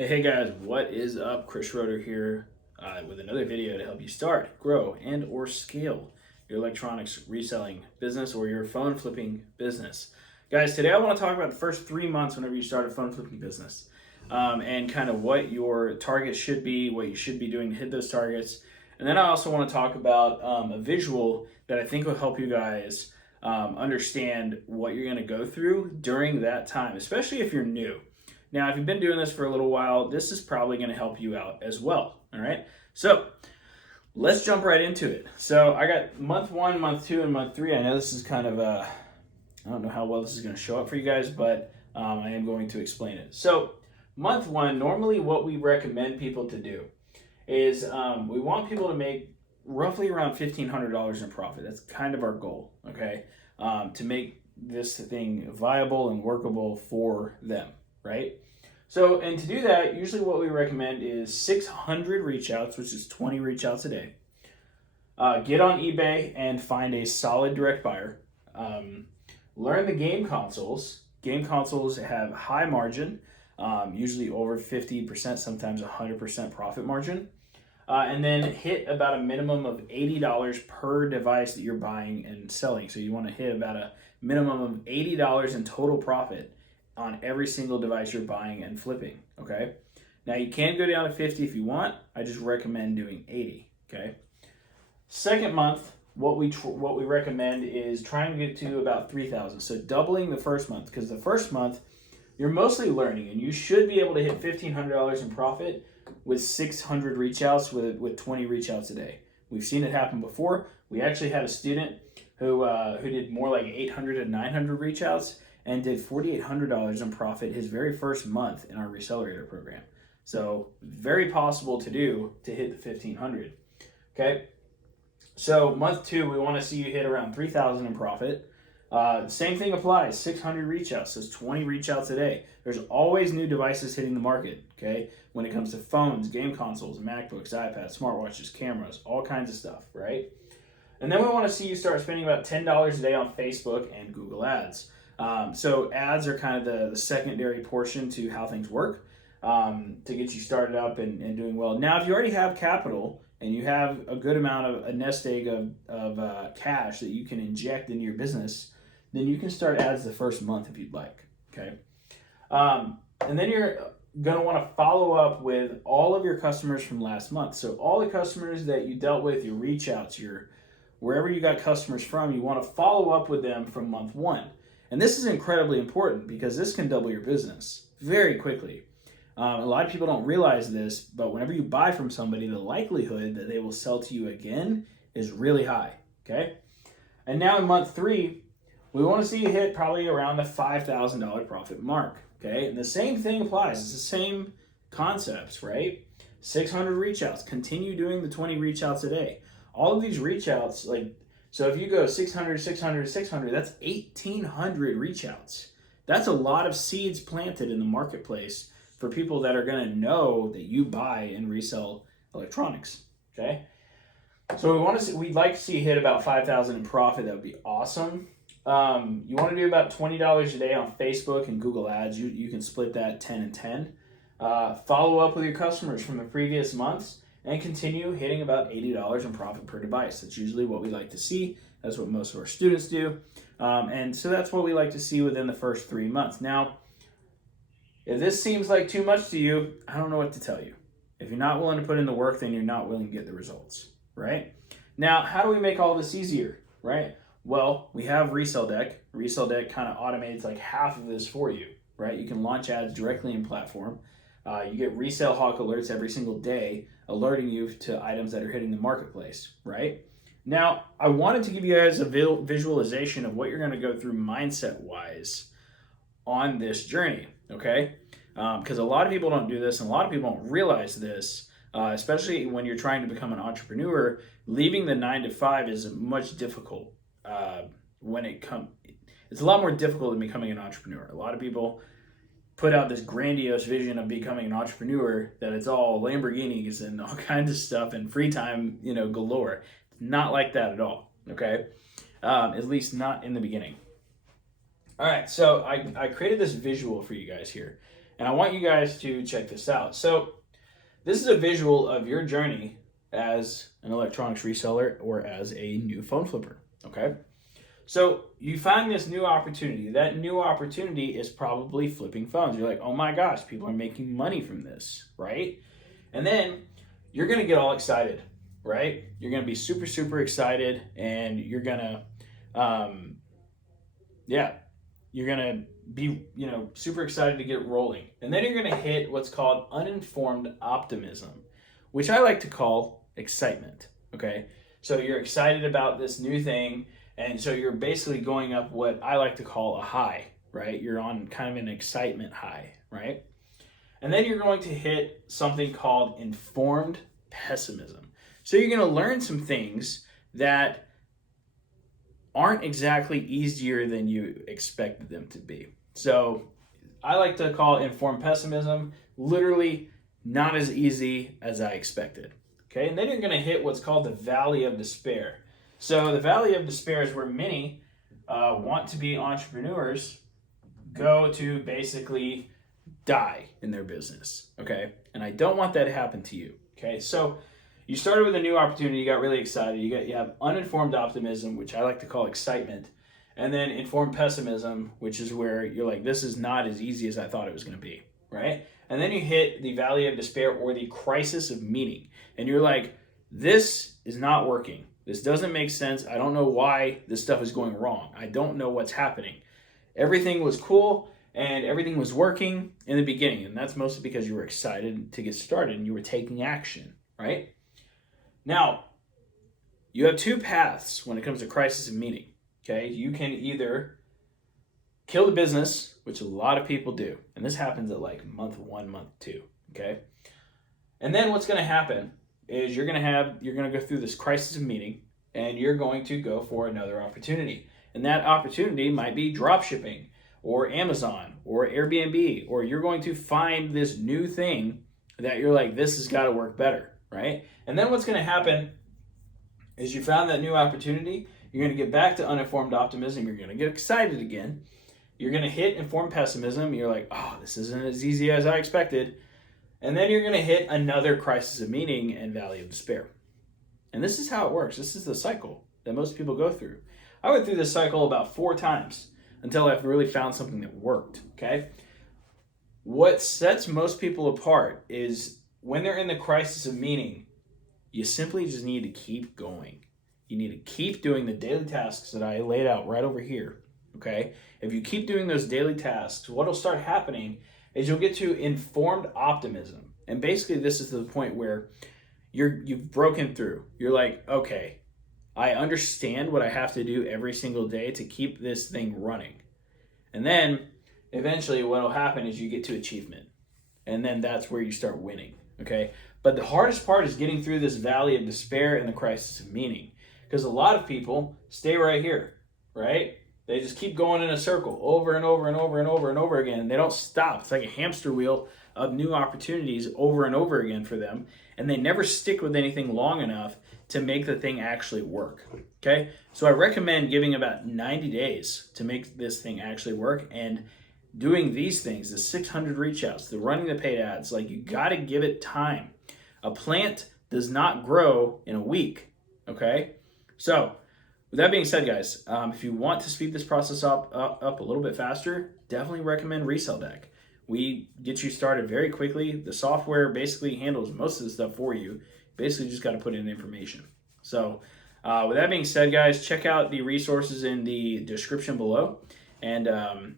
Hey guys, what is up? Chris Schroeder here with another video to help you start, grow, and or scale your electronics reselling business or your phone flipping business. Guys, today I want to talk about the first 3 months whenever you start a phone flipping business and kind of what your targets should be, what you should be doing to hit those targets. And then I also want to talk about a visual that I think will help you guys understand what you're going to go through during that time, especially if you're new. Now, if you've been doing this for a little while, this is probably going to help you out as well. All right. So let's jump right into it. So I got month one, month two, and month three. I know this is kind of I don't know how well this is going to show up for you guys, but I am going to explain it. So month one, normally what we recommend people to do is we want people to make roughly around $1,500 in profit. That's kind of our goal. Okay. To make this thing viable and workable for them. Right? So, and to do that, usually what we recommend is 600 reach outs, which is 20 reach outs a day. Get on eBay and find a solid direct buyer. Learn the game consoles. Game consoles have high margin, usually over 50%, sometimes 100% profit margin. And then hit about a minimum of $80 per device that you're buying and selling. So you want to hit about a minimum of $80 in total profit on every single device you're buying and flipping, okay? Now you can go down to 50 if you want. I just recommend doing 80, okay? Second month, what we recommend is trying to get to about 3,000. So doubling the first month, because the first month you're mostly learning, and you should be able to hit $1,500 in profit with 600 reach outs with 20 reach outs a day. We've seen it happen before. We actually had a student who did more like 800 and 900 reach outs and did $4,800 in profit his very first month in our Recelerator program. So very possible to do to hit the 1,500. Okay. So month two, we want to see you hit around 3,000 in profit. Same thing applies. 600 reach outs. So it's 20 reach outs a day. There's always new devices hitting the market. Okay. When it comes to phones, game consoles, MacBooks, iPads, smartwatches, cameras, all kinds of stuff. Right. And then we want to see you start spending about $10 a day on Facebook and Google Ads. So ads are kind of the secondary portion to how things work to get you started up and doing well. Now, if you already have capital and you have a good amount of a nest egg of cash that you can inject into your business, then you can start ads the first month if you'd like. Okay. And then you're going to want to follow up with all of your customers from last month. So all the customers that you dealt with, your reach outs, wherever you got customers from, you want to follow up with them from month one. And this is incredibly important because this can double your business very quickly. A lot of people don't realize this, but whenever you buy from somebody, the likelihood that they will sell to you again is really high, okay? And now in month three, we want to see you hit probably around the $5,000 profit mark, okay? And the same thing applies. It's the same concepts, right? 600 reach outs. Continue doing the 20 reach outs a day. All of these reach outs, so if you go 600, 600, 600, that's 1,800 reach outs. That's a lot of seeds planted in the marketplace for people that are going to know that you buy and resell electronics, okay? So we'd like to see you hit about 5,000 in profit. That would be awesome. You want to do about $20 a day on Facebook and Google Ads. You can split that 10 and 10. Follow up with your customers from the previous months and continue hitting about $80 in profit per device. That's usually what we like to see. That's what most of our students do. And so that's what we like to see within the first 3 months. Now, if this seems like too much to you, I don't know what to tell you. If you're not willing to put in the work, then you're not willing to get the results, right? Now, how do we make all this easier, right? Well, we have Resell Deck. Resell Deck kind of automates like half of this for you, right? You can launch ads directly in platform. You get Resale Hawk alerts every single day, alerting you to items that are hitting the marketplace, right? Now, I wanted to give you guys a visualization of what you're going to go through mindset-wise on this journey, okay? Because a lot of people don't do this, and a lot of people don't realize this, especially when you're trying to become an entrepreneur. Leaving the 9 to 5 is much difficult it's a lot more difficult than becoming an entrepreneur. A lot of people put out this grandiose vision of becoming an entrepreneur that it's all Lamborghinis and all kinds of stuff and free time, galore. It's not like that at all, okay? At least not in the beginning. All right, so I created this visual for you guys here. And I want you guys to check this out. So this is a visual of your journey as an electronics reseller or as a new phone flipper, okay? So you find this new opportunity. That new opportunity is probably flipping phones. You're like, oh my gosh, people are making money from this, right? And then you're gonna get all excited, right? You're gonna be super, super excited, and you're gonna, you're gonna be, super excited to get rolling. And then you're gonna hit what's called uninformed optimism, which I like to call excitement, okay? So you're excited about this new thing, and so you're basically going up what I like to call a high, right? You're on kind of an excitement high, right? And then you're going to hit something called informed pessimism. So you're going to learn some things that aren't exactly easier than you expected them to be. So I like to call informed pessimism literally not as easy as I expected. Okay, and then you're going to hit what's called the valley of despair. So the valley of despair is where many want to be entrepreneurs go to basically die in their business, okay? And I don't want that to happen to you, okay? So you started with a new opportunity, you got really excited, you have uninformed optimism, which I like to call excitement, and then informed pessimism, which is where you're like, this is not as easy as I thought it was going to be, right? And then you hit the valley of despair or the crisis of meaning, and you're like, this is not working. This doesn't make sense. I don't know why this stuff is going wrong. I don't know what's happening. Everything was cool and everything was working in the beginning, and that's mostly because you were excited to get started and you were taking action, right? Now, you have two paths when it comes to crisis of meaning, okay? You can either kill the business, which a lot of people do, and this happens at like month 1, month 2, okay? And then what's going to happen is you're going to go through this crisis of meaning, and you're going to go for another opportunity. And that opportunity might be drop shipping or Amazon or Airbnb, or you're going to find this new thing that you're like, this has got to work better, right? And then what's going to happen is you found that new opportunity, you're going to get back to uninformed optimism, you're going to get excited again, you're going to hit informed pessimism, you're like, oh, this isn't as easy as I expected. And then you're going to hit another crisis of meaning and valley of despair. And this is how it works. This is the cycle that most people go through. I went through this cycle about 4 times until I've really found something that worked, okay? What sets most people apart is when they're in the crisis of meaning, you simply just need to keep going. You need to keep doing the daily tasks that I laid out right over here, okay? If you keep doing those daily tasks, what'll start happening is you'll get to informed optimism. And basically this is the point where you've broken through. You're like, okay, I understand what I have to do every single day to keep this thing running. And then eventually what'll happen is you get to achievement. And then that's where you start winning, okay? But the hardest part is getting through this valley of despair and the crisis of meaning. Because a lot of people stay right here, right? They just keep going in a circle over and over and over and over and over again. And they don't stop. It's like a hamster wheel of new opportunities over and over again for them. And they never stick with anything long enough to make the thing actually work. Okay? So I recommend giving about 90 days to make this thing actually work, and doing these things, the 600 reach outs, the running the paid ads. Like, you got to give it time. A plant does not grow in a week. Okay? So with that being said, guys, if you want to speed this process up a little bit faster, definitely recommend Resell Deck. We get you started very quickly. The software basically handles most of the stuff for you. Basically just got to put in information. So with that being said, guys, check out the resources in the description below, and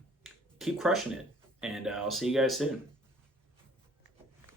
keep crushing it. And I'll see you guys soon.